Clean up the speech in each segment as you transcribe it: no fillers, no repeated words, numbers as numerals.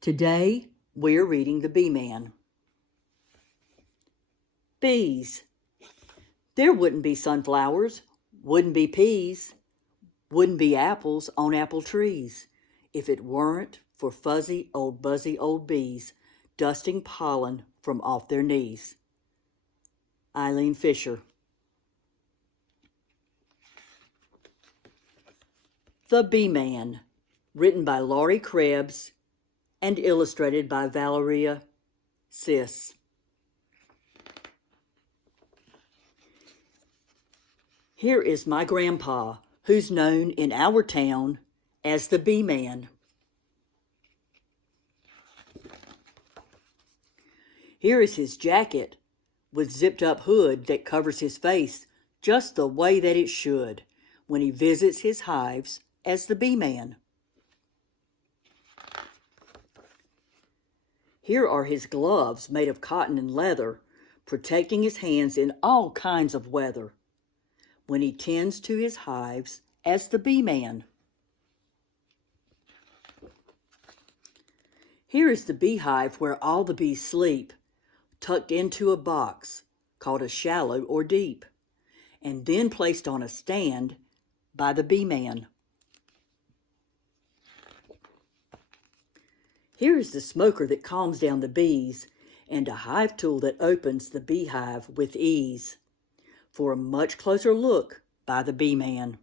Today, we're reading The Beeman. Bees. There wouldn't be sunflowers, wouldn't be peas, wouldn't be apples on apple trees if it weren't for fuzzy old buzzy old bees dusting pollen from off their knees. Eileen Fisher. The Beeman, written by Laurie Krebs and illustrated by Valeria Sis. Here is my grandpa, who's known in our town as the Beeman. Here is his jacket with zipped-up hood that covers his face just the way that it should when he visits his hives as the Beeman. Here are his gloves made of cotton and leather, protecting his hands in all kinds of weather when he tends to his hives as the Beeman. Here is the beehive where all the bees sleep, tucked into a box called a shallow or deep, and then placed on a stand by the Beeman. Here is the smoker that calms down the bees and a hive tool that opens the beehive with ease for a much closer look by the Beeman.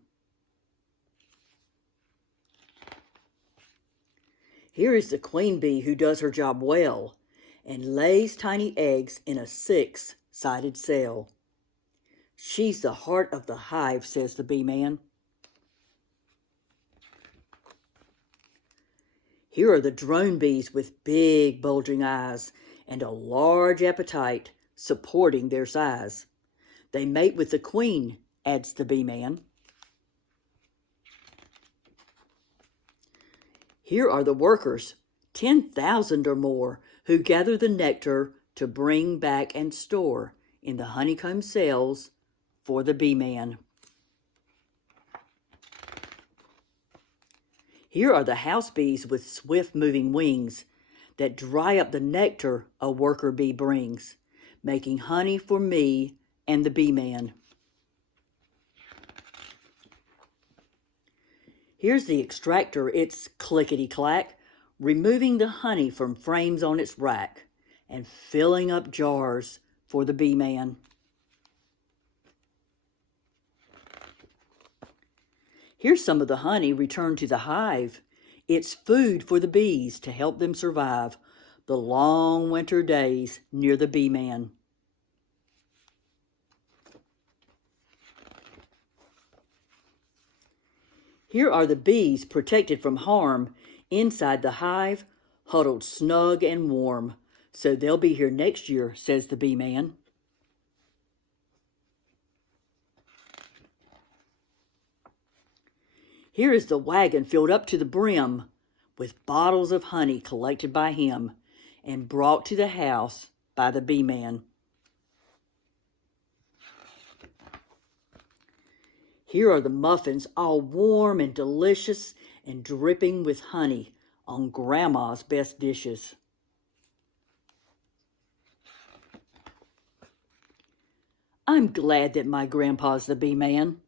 Here is the queen bee who does her job well and lays tiny eggs in a 6-sided cell. She's the heart of the hive, says the Beeman. Here are the drone bees with big bulging eyes and a large appetite supporting their size. They mate with the queen, adds the Beeman. Here are the workers, 10,000 or more, who gather the nectar to bring back and store in the honeycomb cells for the Beeman. Here are the house bees with swift-moving wings that dry up the nectar a worker bee brings, making honey for me and the Beeman. Here's the extractor, it's clickety-clack, removing the honey from frames on its rack and filling up jars for the Beeman. Here's some of the honey returned to the hive. It's food for the bees to help them survive the long winter days near the Beeman. Here are the bees protected from harm inside the hive, huddled snug and warm, so they'll be here next year, says the Beeman. Here is the wagon filled up to the brim with bottles of honey collected by him and brought to the house by the Beeman. Here are the muffins, all warm and delicious and dripping with honey on Grandma's best dishes. I'm glad that my grandpa's the Beeman.